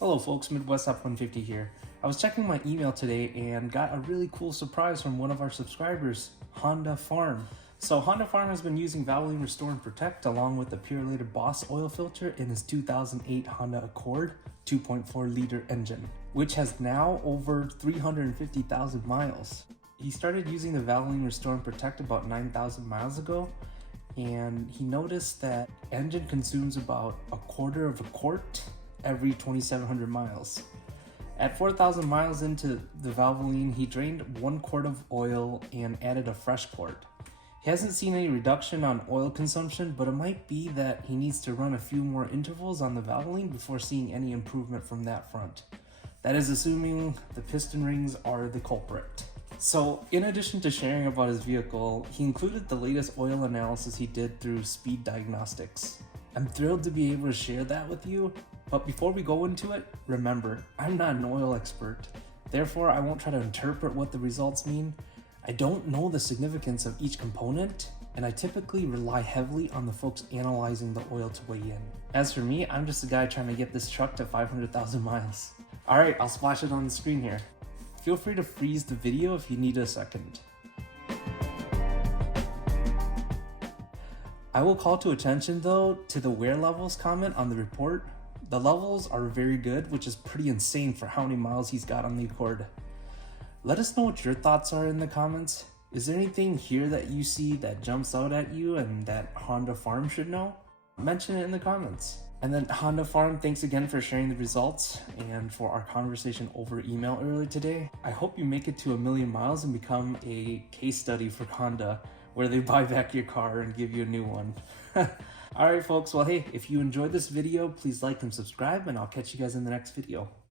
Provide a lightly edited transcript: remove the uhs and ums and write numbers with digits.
Hello folks, Midwest Up 150 here. I was checking my email today and got a really cool surprise from one of our subscribers, HondaFarm. So HondaFarm has been using Valvoline Restore and Protect along with the Purelator Boss oil filter in his 2008 Honda Accord 2.4 liter engine, which has now over 350,000 miles. He started using the Valvoline Restore and Protect about 9,000 miles ago, and he noticed that engine consumes about a quarter of a quart every 2,700 miles. At 4,000 miles into the Valvoline, he drained 1 quart of oil and added a fresh quart. He hasn't seen any reduction on oil consumption, but it might be that he needs to run a few more intervals on the Valvoline before seeing any improvement from that front. That is assuming the piston rings are the culprit. So in addition to sharing about his vehicle, he included the latest oil analysis he did through Speed Diagnostics. I'm thrilled to be able to share that with you, but before we go into it, remember, I'm not an oil expert. Therefore, I won't try to interpret what the results mean. I don't know the significance of each component, and I typically rely heavily on the folks analyzing the oil to weigh in. As for me, I'm just a guy trying to get this truck to 500,000 miles. All right, I'll splash it on the screen here. Feel free to freeze the video if you need a second. I will call to attention though to the wear levels comment on the report. The levels are very good, which is pretty insane for how many miles he's got on the Accord. Let us know what your thoughts are in the comments. Is there anything here that you see that jumps out at you and that HondaFarm should know? Mention it in the comments. And then HondaFarm, thanks again for sharing the results and for our conversation over email earlier today. I hope you make it to 1,000,000 miles and become a case study for Honda, where they buy back your car and give you a new one. All right, folks. Well, hey, if you enjoyed this video, please like and subscribe, and I'll catch you guys in the next video.